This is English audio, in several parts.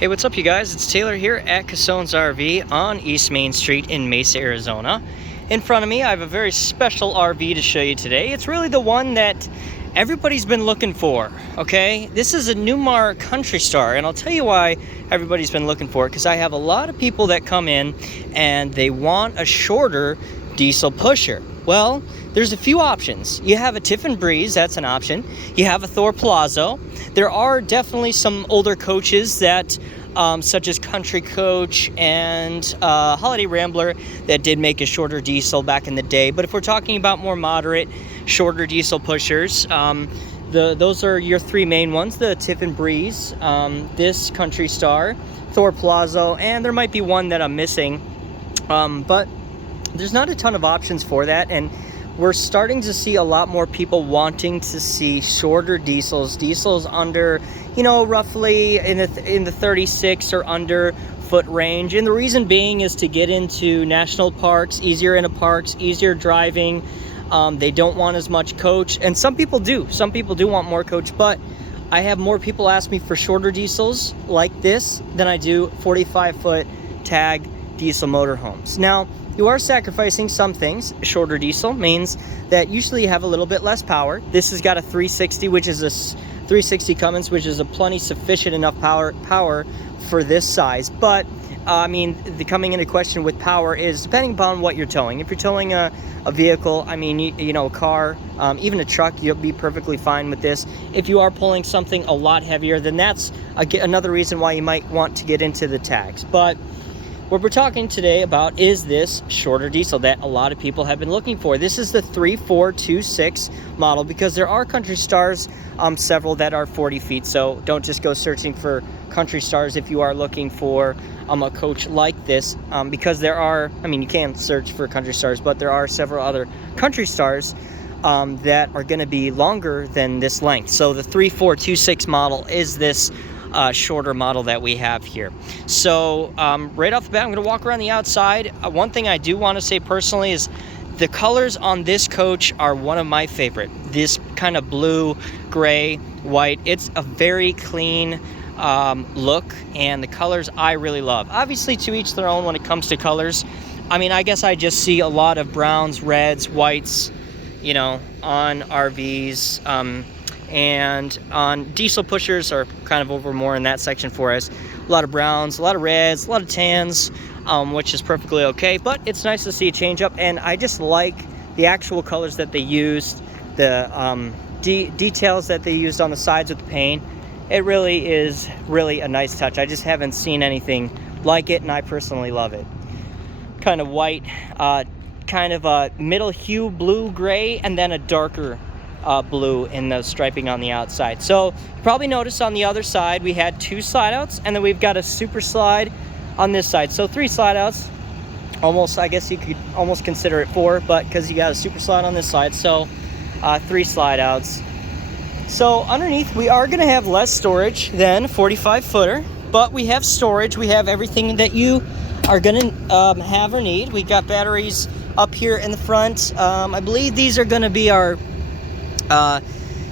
Hey, what's up, you guys? It's Taylor here at Cassone's RV on East Main Street in Mesa, Arizona. In front of me, I have a very special RV to show you today. It's really the one that everybody's been looking for, okay? This is a Newmare Country Star, and I'll tell you why everybody's been looking for it, because I have a lot of people that come in and they want a shorter diesel pusher. Well, there's a few options. You have a Tiffin Breeze, that's an option. You have a Thor Palazzo. There are definitely some older coaches that, such as Country Coach and Holiday Rambler, that did make a shorter diesel back in the day. But if we're talking about more moderate, shorter diesel pushers, those are your three main ones: the Tiffin Breeze, this Country Star, Thor Palazzo, and there might be one that I'm missing. But there's not a ton of options for that, and we're starting to see a lot more people wanting to see shorter diesels under, roughly in the 36 or under foot range. And the reason being is to get into national parks, easier into parks, easier driving. They don't want as much coach, and some people do want more coach, but I have more people ask me for shorter diesels like this than I do 45-foot tag diesel motorhomes. Now, you are sacrificing some things. Shorter diesel means that usually you have a little bit less power. This has got a 360, which is a 360 Cummins, which is a plenty sufficient enough power for this size. But the coming into question with power is depending upon what you're towing. If you're towing a vehicle, a car, even a truck, you'll be perfectly fine with this. If you are pulling something a lot heavier, then that's another reason why you might want to get into the tags. But what we're talking today about is this shorter diesel that a lot of people have been looking for. This is the 3426 model, because there are Country Stars, several that are 40 feet. So don't just go searching for Country Stars if you are looking for a coach like this, because there are, you can search for Country Stars, but there are several other Country Stars that are going to be longer than this length. So the 3426 model is this shorter model that we have here. So right off the bat, I'm going to walk around the outside. One thing I do want to say personally is the colors on this coach are one of my favorite. This kind of blue, gray, white. It's a very clean look, and the colors I really love. Obviously, to each their own when it comes to colors. I guess I just see a lot of browns, reds, whites, on RVs. And on diesel pushers are kind of over more in that section for us. A lot of browns, a lot of reds, a lot of tans, which is perfectly okay. But it's nice to see a change up, and I just like the actual colors that they used, the details that they used on the sides with the paint. It really is a nice touch. I just haven't seen anything like it, and I personally love it. Kind of white, kind of a middle hue blue gray, and then a darker blue in the striping on the outside. So you probably noticed on the other side we had 2 slide outs, and then we've got a super slide on this side. So 3 slide outs, almost, I guess you could almost consider it 4, but because you got a super slide on this side, so 3 slide outs. So underneath we are going to have less storage than 45 footer, but we have storage. We have everything that you are going to have or need. We've got batteries up here in the front. I believe these are going to be our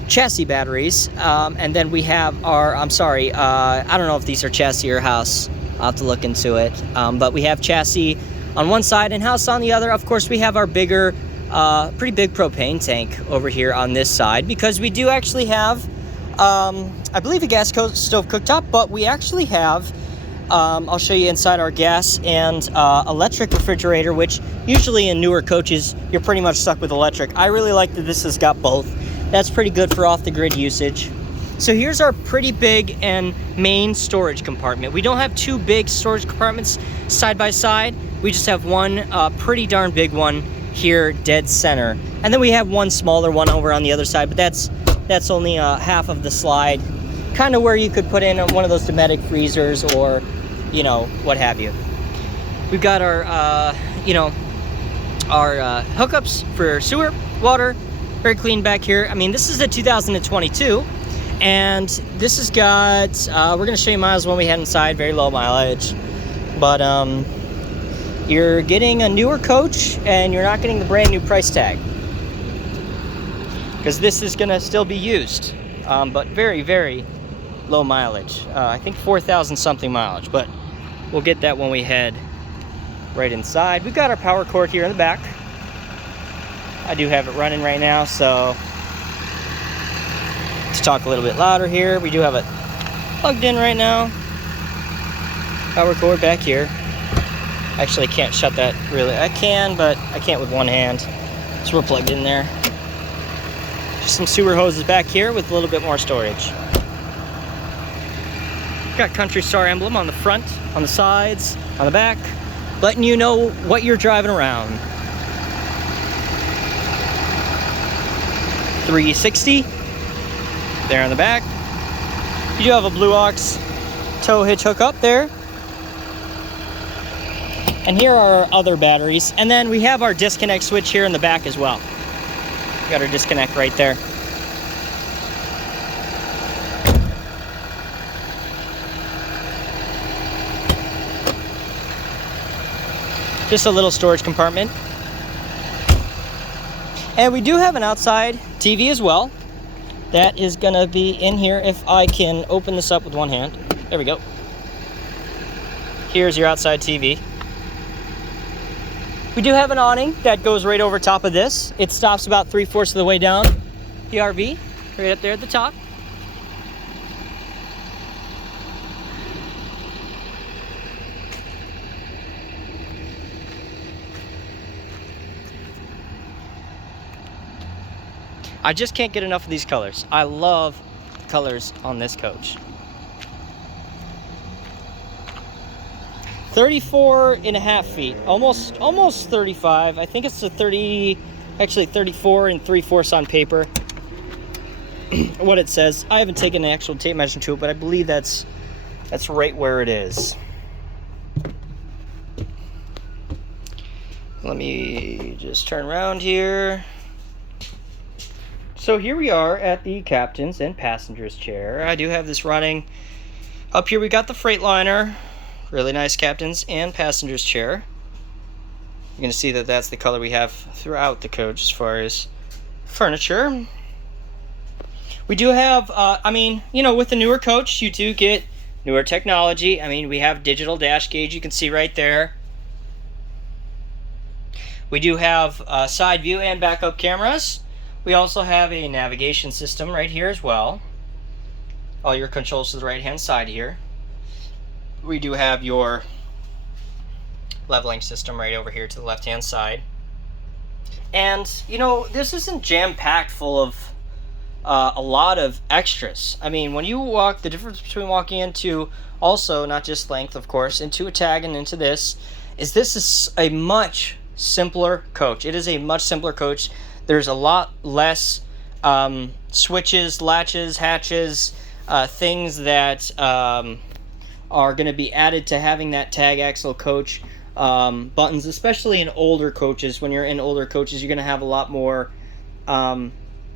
chassis batteries, and then we have our, I don't know if these are chassis or house. I'll have to look into it, but we have chassis on one side and house on the other. Of course, we have our bigger, pretty big propane tank over here on this side, because we do actually have, I believe, a gas stove cooktop, but we actually have, I'll show you inside our gas and electric refrigerator, which usually in newer coaches, you're pretty much stuck with electric. I really like that this has got both. That's pretty good for off-the-grid usage. So here's our pretty big and main storage compartment. We don't have 2 big storage compartments side by side. We just have one pretty darn big one here dead center. And then we have one smaller one over on the other side, but that's only half of the slide. Kind of where you could put in one of those Dometic freezers or, what have you. We've got our, our hookups for sewer, water, very clean back here. This is a 2022, and this has got, we're going to show you miles when we head inside, very low mileage. But you're getting a newer coach, and you're not getting the brand new price tag, because this is going to still be used, but very, very low mileage. I think 4,000 something mileage, but we'll get that when we head right inside. We've got our power cord here in the back. I do have it running right now, so to talk a little bit louder here, we do have it plugged in right now. Power cord back here. Actually, I can't shut that really. I can, but I can't with one hand. So we're plugged in there. Just some sewer hoses back here with a little bit more storage. Got Country Star emblem on the front, on the sides, on the back, letting you know what you're driving around. 360 there on the back. You do have a Blue Ox tow hitch hookup there. And here are our other batteries. And then we have our disconnect switch here in the back as well. Got our disconnect right there. Just a little storage compartment. And we do have an outside TV as well. That is gonna be in here if I can open this up with one hand. There we go. Here's your outside TV. We do have an awning that goes right over top of this. It stops about 3/4 of the way down the RV, right up there at the top. I just can't get enough of these colors. I love the colors on this coach. 34.5 feet, almost 35. I think it's a 30, actually 34 and 3/4 on paper. What it says. I haven't taken an actual tape measure to it, but I believe that's right where it is. Let me just turn around here. So here we are at the captain's and passenger's chair. I do have this running. Up here we got the Freightliner. Really nice captain's and passenger's chair. You're going to see that that's the color we have throughout the coach as far as furniture. We do have, with the newer coach, you do get newer technology. I mean, we have digital dash gauge, you can see right there. We do have side view and backup cameras. We also have a navigation system right here as well. All your controls to the right hand side here. We do have your leveling system right over here to the left hand side. And this isn't jam-packed full of a lot of extras. I mean, when you walk, the difference between walking into, also not just length of course, into a tag and into this is a much simpler coach. It is a much simpler coach. There's a lot less switches, latches, hatches, things that are going to be added to having that tag axle coach. Buttons, especially in older coaches. When you're in older coaches, you're going to have a lot more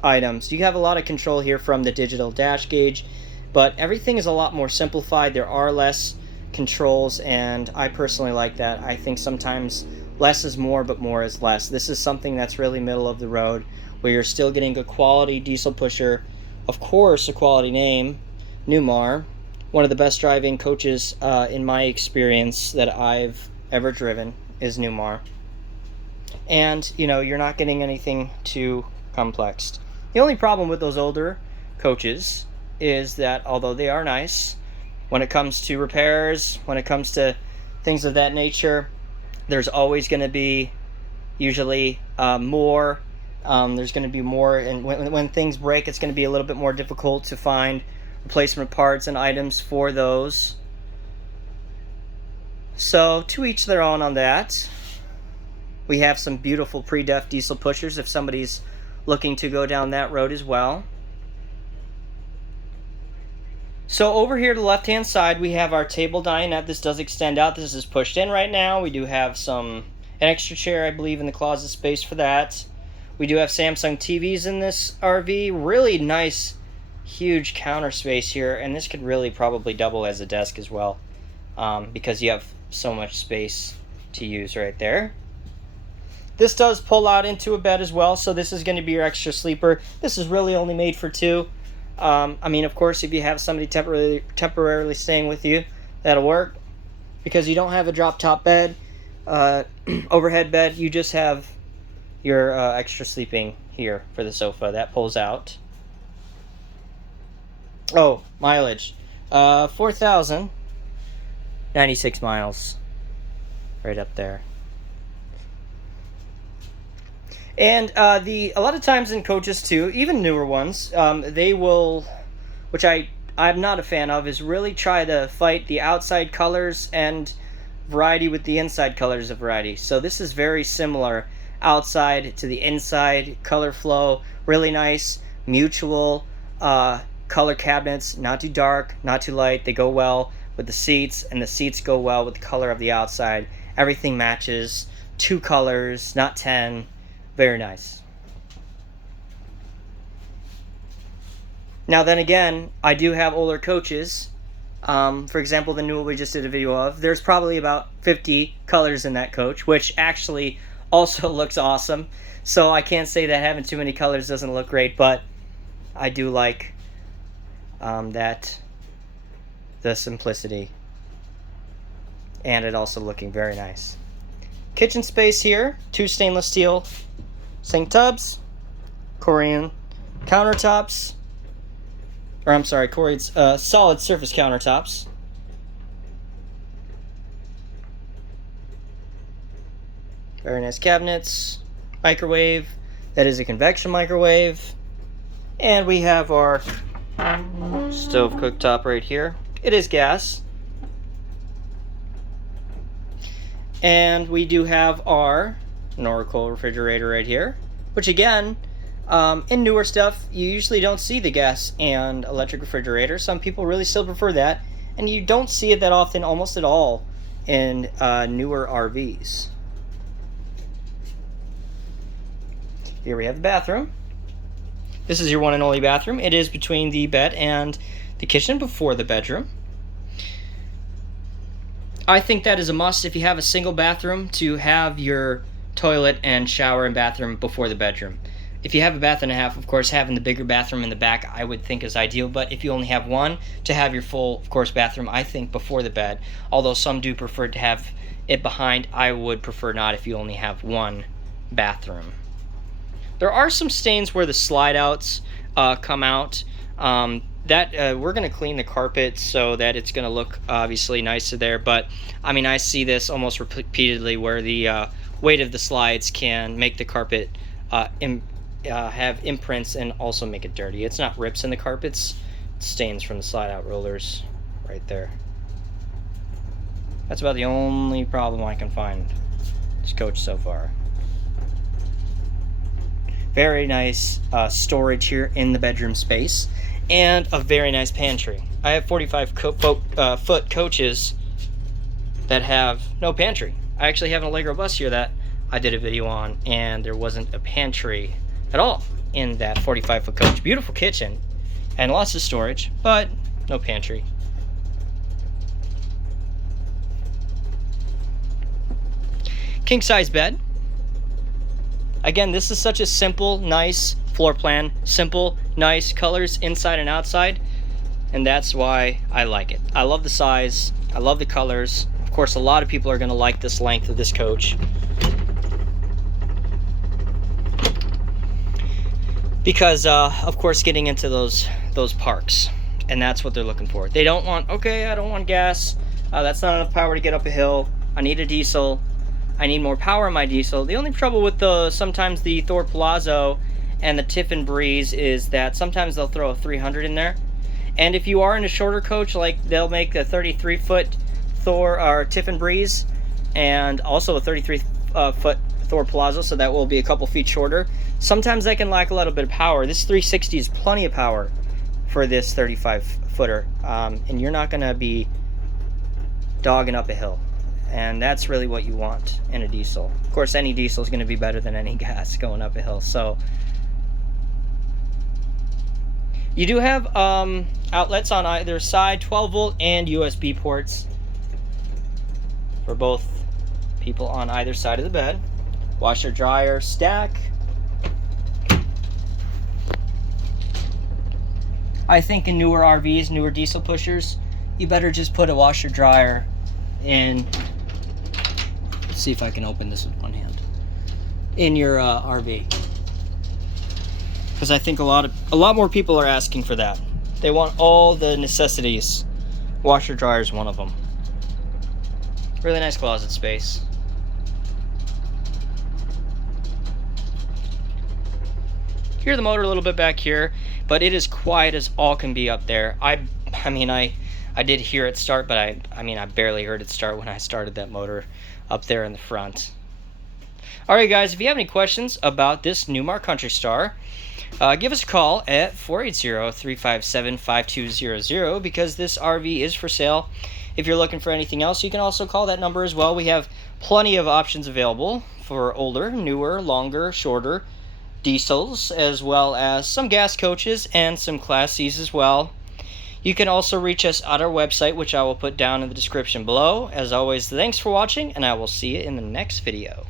items. You have a lot of control here from the digital dash gauge, but everything is a lot more simplified. There are less controls, and I personally like that. I think sometimes less is more, but more is less. This is something that's really middle of the road, where you're still getting a quality diesel pusher. Of course, a quality name, Newmare, one of the best driving coaches in my experience that I've ever driven is Newmare. And you're not getting anything too complex. The only problem with those older coaches is that although they are nice, when it comes to repairs, when it comes to things of that nature, there's always going to be usually more. There's going to be more, and when things break, it's going to be a little bit more difficult to find replacement parts and items for those. So to each their own on that. We have some beautiful pre-def diesel pushers if somebody's looking to go down that road as well. So over here to the left hand side we have our table dinette. This does extend out. This is pushed in right now. We do have an extra chair, I believe, in the closet space for that. We do have Samsung TVs in this RV. Really nice huge counter space here, and this could really probably double as a desk as well, because you have so much space to use right there. This does pull out into a bed as well, so this is going to be your extra sleeper. This is really only made for two. I mean, of course, if you have somebody temporarily staying with you, that'll work. Because you don't have a drop top bed, overhead bed, you just have your extra sleeping here for the sofa that pulls out. Oh, mileage, 4,096 miles, right up there. And a lot of times in coaches too, even newer ones, they will, which I'm not a fan of, is really try to fight the outside colors and variety with the inside colors of variety. So this is very similar outside to the inside color flow. Really nice mutual color cabinets, not too dark, not too light. They go well with the seats, and the seats go well with the color of the outside. Everything matches. 2 colors, not 10. Very nice. Now then again, I do have older coaches. For example, the new one we just did a video of. There's probably about 50 colors in that coach, which actually also looks awesome. So I can't say that having too many colors doesn't look great, but I do like that the simplicity, and it also looking very nice. Kitchen space here, 2 stainless steel sink tubs, Korean countertops, or I'm sorry, Korean's solid surface countertops. Very nice cabinets, microwave, that is a convection microwave, and we have our stove cooktop right here. It is gas. And we do have our Norcold refrigerator right here, which again, in newer stuff, you usually don't see the gas and electric refrigerator. Some people really still prefer that, and you don't see it that often, almost at all, in newer RVs. Here we have the bathroom. This is your one and only bathroom. It is between the bed and the kitchen before the bedroom. I think that is a must if you have a single bathroom, to have your toilet and shower and bathroom before the bedroom. If you have a bath and a half, of course, having the bigger bathroom in the back I would think is ideal, but if you only have one, to have your full, of course, bathroom, I think, before the bed. Although some do prefer to have it behind, I would prefer not if you only have one bathroom. There are some stains where the slide outs come out. We're going to clean the carpet so that it's going to look obviously nicer there, but I mean, I see this almost repeatedly where the weight of the slides can make the carpet have imprints and also make it dirty. It's not rips in the carpets, it's stains from the slide out rollers right there. That's about the only problem I can find this coach so far. Very nice storage here in the bedroom space, and a very nice pantry. I have 45-foot coaches that have no pantry. I actually have an Allegro bus here that I did a video on, and there wasn't a pantry at all in that 45-foot coach. Beautiful kitchen and lots of storage, but no pantry. King size bed. Again, this is such a simple, nice floor plan. Simple, nice colors inside and outside. And that's why I like it. I love the size. I love the colors. Of course, a lot of people are going to like this length of this coach, because, of course, getting into those parks. And that's what they're looking for. They don't want, okay, I don't want gas. That's not enough power to get up a hill. I need a diesel. I need more power in my diesel. The only trouble with sometimes the Thor Palazzo and the Tiffin Breeze is that sometimes they'll throw a 300 in there. And if you are in a shorter coach, like they'll make a 33-foot Thor or Tiffin Breeze and also a 33-foot Thor Palazzo, so that will be a couple feet shorter. Sometimes that can lack a little bit of power. This 360 is plenty of power for this 35-footer, and you're not going to be dogging up a hill. And that's really what you want in a diesel. Of course, any diesel is going to be better than any gas going up a hill. So you do have outlets on either side, 12-volt and USB ports for both people on either side of the bed. Washer, dryer, stack. I think in newer RVs, newer diesel pushers, you better just put a washer dryer in. Let's see if I can open this with one hand. In your RV, because I think a lot more people are asking for that. They want all the necessities. Washer dryer is one of them. Really nice closet space. Hear the motor a little bit back here, but it is quiet as all can be up there. I mean, I did hear it start, but I mean, I barely heard it start when I started that motor up there in the front. Alright guys, if you have any questions about this Newmare Country Star, give us a call at 480-357-5200 because this RV is for sale. If you're looking for anything else, you can also call that number as well. We have plenty of options available for older, newer, longer, shorter diesels, as well as some gas coaches and some Class C's as well. You can also reach us at our website, which I will put down in the description below. As always, thanks for watching, and I will see you in the next video.